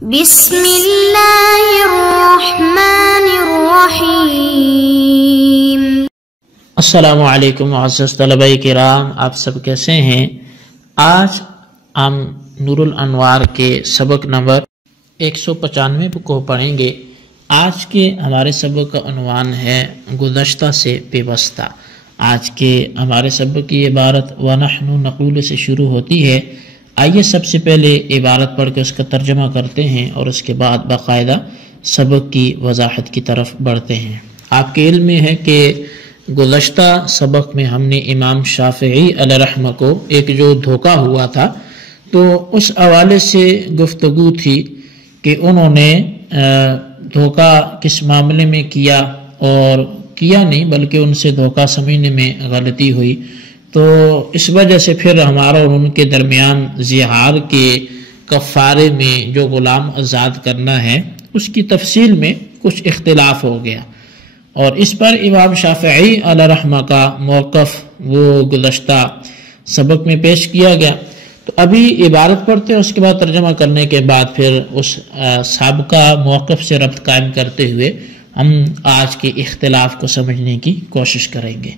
بسم اللہ الرحمن الرحیم۔ السلام علیکم معزز طلبہ کرام، آپ سب کیسے ہیں؟ آج ہم نور الانوار کے سبق نمبر 195 کو پڑھیں گے۔ آج کے ہمارے سبق کا عنوان ہے گزشتہ سے پیوستہ۔ آج کے ہمارے سبق کی عبارت وَنَحْنُ نَقُولُ سے شروع ہوتی ہے۔ آئیے سب سے پہلے عبارت پڑھ کے اس کا ترجمہ کرتے ہیں اور اس کے بعد باقاعدہ سبق کی وضاحت کی طرف بڑھتے ہیں۔ آپ کے علم میں ہے کہ گزشتہ سبق میں ہم نے امام شافعی علیہ رحمہ کو ایک جو دھوکہ ہوا تھا تو اس حوالے سے گفتگو تھی کہ انہوں نے دھوکہ کس معاملے میں کیا، اور کیا نہیں بلکہ ان سے دھوکہ سمجھنے میں غلطی ہوئی، تو اس وجہ سے پھر ہمارا اور ان کے درمیان زہار کے کفارے میں جو غلام آزاد کرنا ہے اس کی تفصیل میں کچھ اختلاف ہو گیا، اور اس پر امام شافعی علیہ رحمہ کا موقف وہ گزشتہ سبق میں پیش کیا گیا۔ تو ابھی عبارت پڑھتے ہیں، اس کے بعد ترجمہ کرنے کے بعد پھر اس سابقہ موقف سے ربط قائم کرتے ہوئے ہم آج کے اختلاف کو سمجھنے کی کوشش کریں گے۔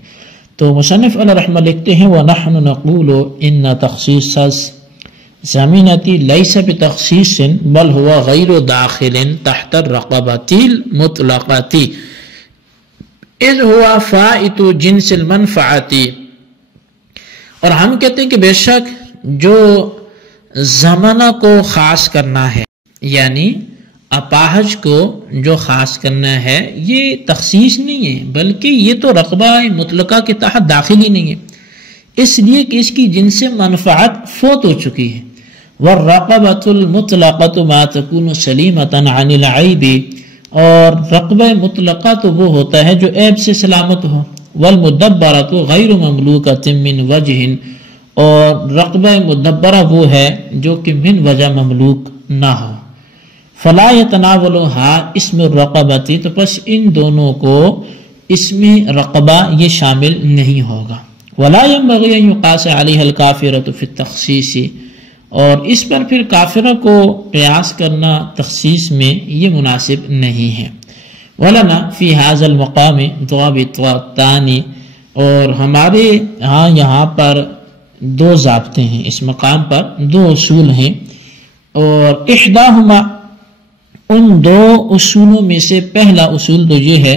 تو مصنف علیہ رحمہ لکھتے ہیں وَنَحْنُ نَقُولُ إِنَّ تَخْصِيصَ الزَّمِنَةِ لَيْسَ بِتَخْصِيصٍ بَلْ هُوَ غَيْرُ دَاخِلٍ تَحْتَ الرَّقَبَةِ الْمُطْلَقَةِ إِذْ هُوَ فَائِتُ جِنْسِ الْمَنْفَعَةِ۔ اور ہم کہتے ہیں کہ بے شک جو زمانہ کو خاص کرنا ہے، یعنی اپاہج کو جو خاص کرنا ہے، یہ تخصیص نہیں ہے بلکہ یہ تو رقبہ مطلقہ کے تحت داخل ہی نہیں ہے، اس لیے کہ اس کی جنس منفعت فوت ہو چکی ہے۔ وَالرَّقَبَةُ الْمُطْلَقَةُ مَا تَكُونُ سَلِيمَةً عَنِ الْعَيْبِ، اور رقبہ مطلقہ تو وہ ہوتا ہے جو عیب سے سلامت ہو۔ وَالْمُدَبَّرَةُ غَيْرُ مَمْلُوكَةٍ مِّن وَجْهٍ، اور رقبہ مدبرہ وہ ہے جو کہ من وجہ مملوک نہ ہو۔ فلا يتناولها اسم الرقبۃ، تو پس ان دونوں کو اسم رقبہ یہ شامل نہیں ہوگا۔ ولا ينبغي ان يقاس عليها الكافرة في التخصيص، اور اس پر پھر کافرہ کو قیاس کرنا تخصیص میں یہ مناسب نہیں ہے۔ ولنا في هذا المقام ضابطان، اور ہمارے ہاں یہاں پر دو ضابطے ہیں، اس مقام پر دو اصول ہیں، اور احداہما، ان دو اصولوں میں سے پہلا اصول تو یہ ہے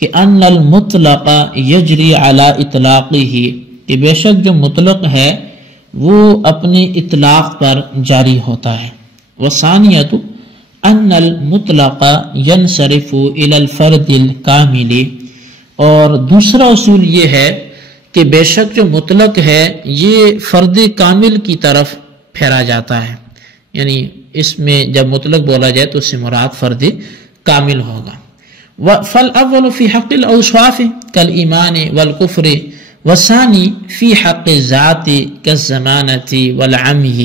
کہ ان المطلق یجری علی اطلاقہ، کہ بے شک جو مطلق ہے وہ اپنے اطلاق پر جاری ہوتا ہے۔ وثانیۃ ان المطلق ینصرف الی الفرد الکامل، اور دوسرا اصول یہ ہے کہ بے شک جو مطلق ہے یہ فرد کامل کی طرف پھیرا جاتا ہے، یعنی اس میں جب مطلق بولا جائے تو اس سے مراد فرد کامل ہوگا۔ فَالْأَوَّلُ فِي حَقِّ الْأَوْصَافِ كَالْإِيمَانِ وَالْكُفْرِ، وَالثَّانِي فِي حَقِّ الذَّاتِ كَالزَّمَانَةِ وَالْعَمْيِ،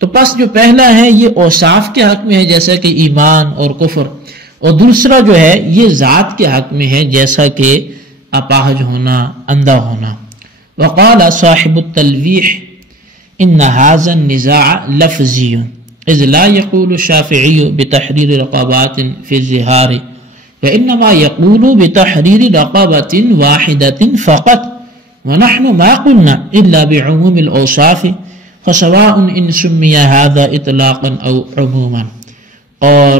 تو پس جو پہلا ہے یہ اوصاف کے حق میں ہے جیسا کہ ایمان اور کفر، اور دوسرا جو ہے یہ ذات کے حق میں ہے جیسا کہ اپاہج ہونا، اندھا ہونا۔ وقال صاحب التلویح ان هذا النزاع لفظی اذ لا يقول الشافعی بتحریر رقبات فی الظہار وانما يقول بتحریر رقبۃ واحدۃ فقط، ونحن ما قلنا الا بعموم الاوصاف فسواء ان سمی هذا اطلاقا او عموما۔ اور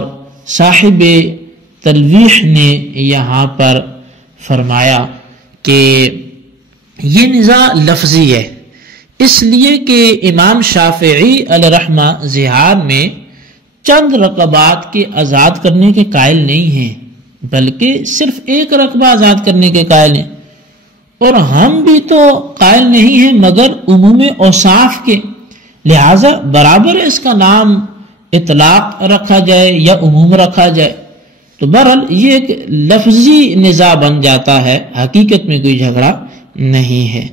صاحب تلویح نے یہاں پر فرمایا کہ یہ نزاع لفظی ہے، اس لیے کہ امام شافعی علیہ رحمہ زہار میں چند رقبات کے آزاد کرنے کے قائل نہیں ہیں بلکہ صرف ایک رقبہ آزاد کرنے کے قائل ہیں، اور ہم بھی تو قائل نہیں ہیں مگر عموم اوصاف کے، لہٰذا برابر اس کا نام اطلاق رکھا جائے یا عموم رکھا جائے۔ تو بہرحال یہ ایک لفظی نزاع بن جاتا ہے، حقیقت میں کوئی جھگڑا نہیں ہے۔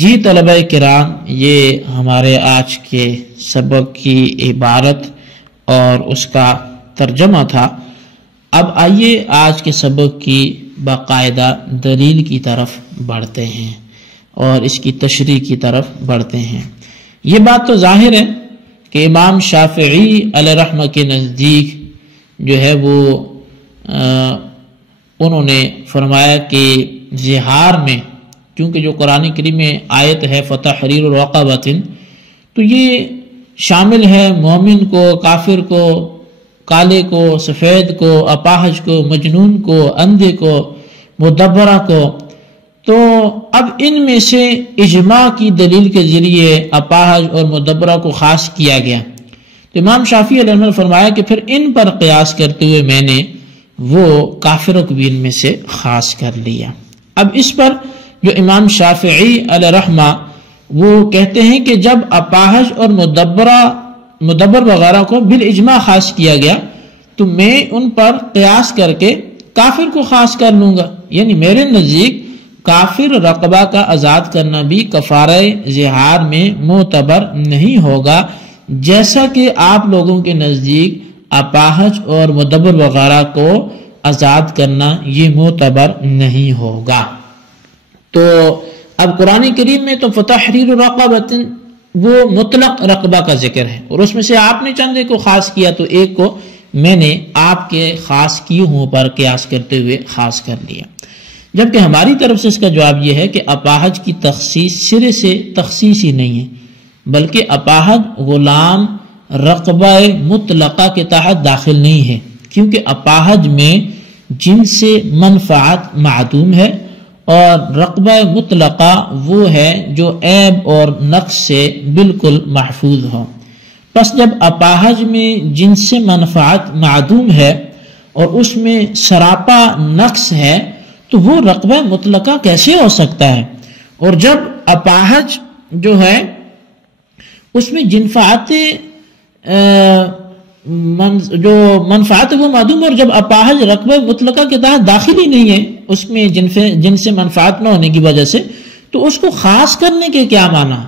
جی طلبہ کرام، یہ ہمارے آج کے سبق کی عبارت اور اس کا ترجمہ تھا۔ اب آئیے آج کے سبق کی باقاعدہ دلیل کی طرف بڑھتے ہیں اور اس کی تشریح کی طرف بڑھتے ہیں۔ یہ بات تو ظاہر ہے کہ امام شافعی علیہ رحمہ کے نزدیک جو ہے وہ انہوں نے فرمایا کہ زہار میں، کیونکہ جو قرآن کریم میں آیت ہے فتحریر رقبۃ، تو یہ شامل ہے مومن کو، کافر کو، کالے کو، سفید کو، اپاہج کو، مجنون کو، اندھے کو، مدبرہ کو۔ تو اب ان میں سے اجماع کی دلیل کے ذریعے اپاہج اور مدبرہ کو خاص کیا گیا۔ تو امام شافعی علیہ السلام نے فرمایا کہ پھر ان پر قیاس کرتے ہوئے میں نے وہ کافروں کو بھی ان میں سے خاص کر لیا۔ اب اس پر جو امام شافعی علیہ رحمہ وہ کہتے ہیں کہ جب اپاہج اور مدبر وغیرہ کو بالاجماع خاص کیا گیا تو میں ان پر قیاس کر کے کافر کو خاص کر لوں گا، یعنی میرے نزدیک کافر رقبہ کا آزاد کرنا بھی کفارہ زہار میں معتبر نہیں ہوگا، جیسا کہ آپ لوگوں کے نزدیک اپاہج اور مدبر وغیرہ کو آزاد کرنا یہ معتبر نہیں ہوگا۔ تو اب قرآن کریم میں تو فتحریر رقبۃ وہ مطلق رقبہ کا ذکر ہے، اور اس میں سے آپ نے چند کو خاص کیا، تو ایک کو میں نے آپ کے خاص کیے ہوں پر قیاس کرتے ہوئے خاص کر لیا۔ جبکہ ہماری طرف سے اس کا جواب یہ ہے کہ اپاہج کی تخصیص سرے سے تخصیص ہی نہیں ہے، بلکہ اپاہج غلام رقبہ مطلقہ کے تحت داخل نہیں ہے، کیونکہ اپاہج میں جنس منفعت معدوم ہے، اور رقبہ مطلقہ وہ ہے جو عیب اور نقص سے بالکل محفوظ ہو۔ پس جب اپاہج میں جنس منفعت معدوم ہے اور اس میں سراپا نقص ہے تو وہ رقبہ مطلقہ کیسے ہو سکتا ہے؟ اور جب اپاہج جو ہے اس میں جو منفعت وہ معدوم، اور جب اپاہج رقبہ مطلقہ کے تحت داخل ہی نہیں ہے، اس میں جن سے منفعت نہ ہونے کی وجہ سے، تو اس کو خاص کرنے کے کیا معنی؟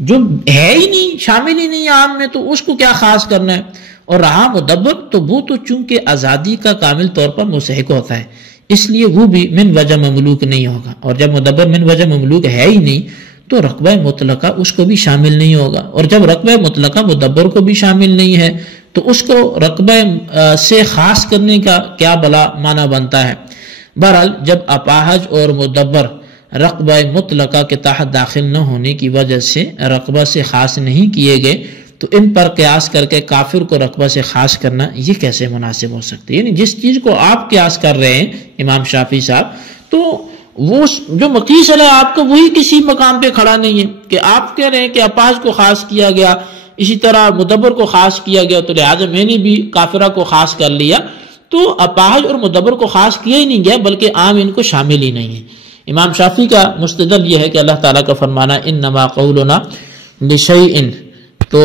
جو ہے ہی نہیں، شامل ہی نہیں عام میں، تو اس کو کیا خاص کرنا ہے؟ اور رہا مدبر، تو وہ تو چونکہ آزادی کا کامل طور پر مستحق ہوتا ہے، اس لیے وہ بھی من وجہ مملوک نہیں ہوگا، اور جب مدبر من وجہ مملوک ہے ہی نہیں تو رقبہ مطلقہ اس کو بھی شامل نہیں ہوگا، اور جب رقبہ مطلقہ مدبر کو بھی شامل نہیں ہے تو اس کو رقبہ سے خاص کرنے کا کیا بلا معنی بنتا ہے۔ بہرحال جب اپاہج اور مدبر رقبہ مطلقہ کے تحت داخل نہ ہونے کی وجہ سے رقبہ سے خاص نہیں کیے گئے تو ان پر قیاس کر کے کافر کو رقبہ سے خاص کرنا یہ کیسے مناسب ہو سکتا ہے؟ یعنی جس چیز کو آپ قیاس کر رہے ہیں امام شافعی صاحب، تو وہ جو مقیس ہے آپ کا وہی کسی مقام پہ کھڑا نہیں ہے کہ آپ کہہ رہے ہیں کہ اپاہج کو خاص کیا گیا، اسی طرح مدبر کو خاص کیا گیا، تو لہٰذا میں نے بھی کافرہ کو خاص کر لیا، تو اپاہج اور مدبر کو خاص کیا ہی نہیں گیا بلکہ عام ان کو شامل ہی نہیں ہے۔ امام شافعی کا مستدل یہ ہے کہ اللہ تعالیٰ کا فرمانا انما قولنا لشیء، تو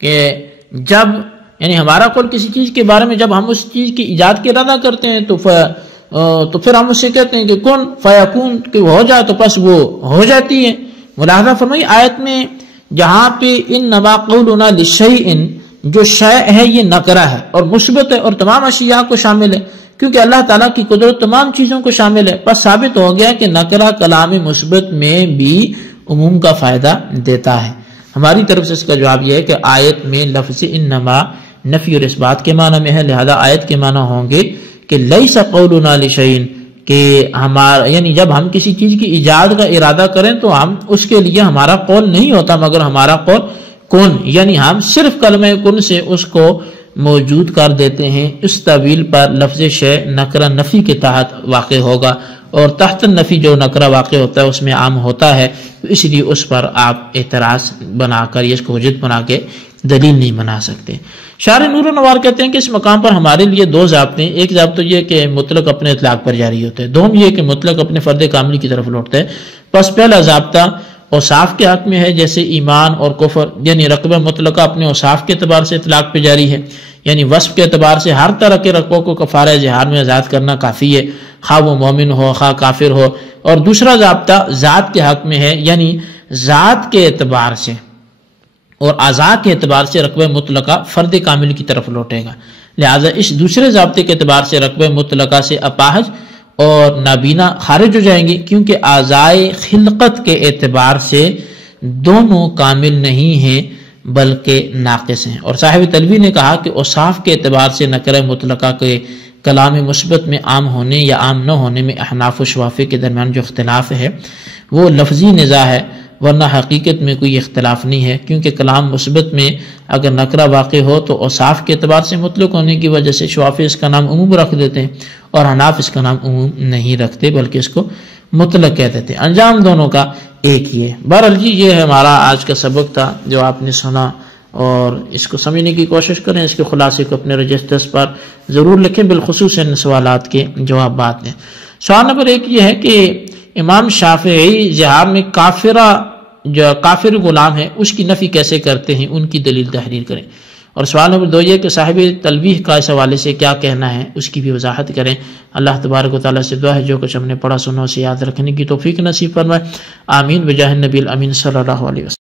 کہ جب یعنی ہمارا قول کسی چیز کے بارے میں جب ہم اس چیز کی ایجاد کے ارادہ کرتے ہیں تو پھر ہم اس سے کہتے ہیں کہ کن فیکون، کہ وہ ہو جائے تو پس وہ ہو جاتی ہے۔ ملاحظہ فرمائیے آیت میں جہاں پہ انما قولنا لشیء، جو شیء ہے یہ نکرہ ہے اور مثبت ہے اور تمام اشیاء کو شامل ہے، کیونکہ اللہ تعالیٰ کی قدرت تمام چیزوں کو شامل ہے، پس ثابت ہو گیا کہ نکرہ کلام مثبت میں بھی عموم کا فائدہ دیتا ہے۔ ہماری طرف سے اس کا جواب یہ ہے کہ آیت میں لفظ انما نفی اور اس بات کے معنی میں ہے، لہذا آیت کے معنی ہوں گے کہ لیس قولنا لشیء، کہ ہمارا یعنی جب ہم کسی چیز کی ایجاد کا ارادہ کریں تو ہم اس کے لیے ہمارا قول نہیں ہوتا مگر ہمارا قول کن، یعنی ہم صرف کلمہ کن سے اس کو موجود کر دیتے ہیں۔ اس تعویل پر لفظ شیء نکرہ نفی کے تحت واقع ہوگا، اور تحت النفی جو نکرہ واقع ہوتا ہے اس میں عام ہوتا ہے، تو اس لیے اس پر آپ اعتراض بنا کر یا اس کو حجت بنا کے دلیل نہیں بنا سکتے۔ شارح نور الانوار کہتے ہیں کہ اس مقام پر ہمارے لیے دو ضابطے ہیں، ایک ضابطہ یہ کہ مطلق اپنے اطلاق پر جاری ہوتا ہے، دوم یہ کہ مطلق اپنے فرد کامل کی طرف لوٹتا ہے۔ پس پہلا ضابطہ اوصاف کے حق میں ہے، جیسے ایمان اور کفر، یعنی رقبہ مطلقہ اپنے اوصاف کے اعتبار سے اطلاق پہ جاری ہے، یعنی وصف کے اعتبار سے ہر طرح کے رقبوں کو کفارہ زہار میں آزاد کرنا کافی ہے، خواہ وہ مومن ہو خواہ کافر ہو۔ اور دوسرا ضابطہ ذات کے حق میں ہے، یعنی ذات کے اعتبار سے اور اعضاء کے اعتبار سے رقبہ مطلقہ فرد کامل کی طرف لوٹے گا، لہذا اس دوسرے ضابطے کے اعتبار سے رقبہ مطلقہ سے اپاہج اور نابینا خارج ہو جائیں گے، کیونکہ اعضائے خلقت کے اعتبار سے دونوں کامل نہیں ہیں بلکہ ناقص ہیں۔ اور صاحب تلوی نے کہا کہ اوصاف کے اعتبار سے نکرہ مطلقہ کے کلام مثبت میں عام ہونے یا عام نہ ہونے میں احناف و شوافی کے درمیان جو اختلاف ہے وہ لفظی نزاع ہے، ورنہ حقیقت میں کوئی اختلاف نہیں ہے، کیونکہ کلام مثبت میں اگر نکرہ واقع ہو تو اوصاف کے اعتبار سے مطلق ہونے کی وجہ سے شوافی اس کا نام عموم رکھ دیتے ہیں اور حناف اس کا نام عموم نہیں رکھتے بلکہ اس کو مطلق کہہ دیتے ہیں۔ انجام دونوں کا ایک ہی ہے۔ بہرحال جی یہ ہمارا آج کا سبق تھا جو آپ نے سنا، اور اس کو سمجھنے کی کوشش کریں، اس کے خلاصے کو اپنے رجسٹرز پر ضرور لکھیں، بالخصوص ان سوالات کے جوابات دیں۔ سوال نمبر 1 یہ ہے کہ امام شافعی زہار میں جو کافر غلام ہے اس کی نفی کیسے کرتے ہیں، ان کی دلیل تحریر کریں۔ اور سوال نمبر 2 یہ کہ صاحب تلویح کا اس حوالے سے کیا کہنا ہے، اس کی بھی وضاحت کریں۔ اللہ تبارک و تعالیٰ سے دعا ہے جو کچھ ہم نے پڑھا سنا اسے یاد رکھنے کی توفیق نصیب فرمائے، آمین بجاہ النبی الامین صلی اللہ علیہ وسلم۔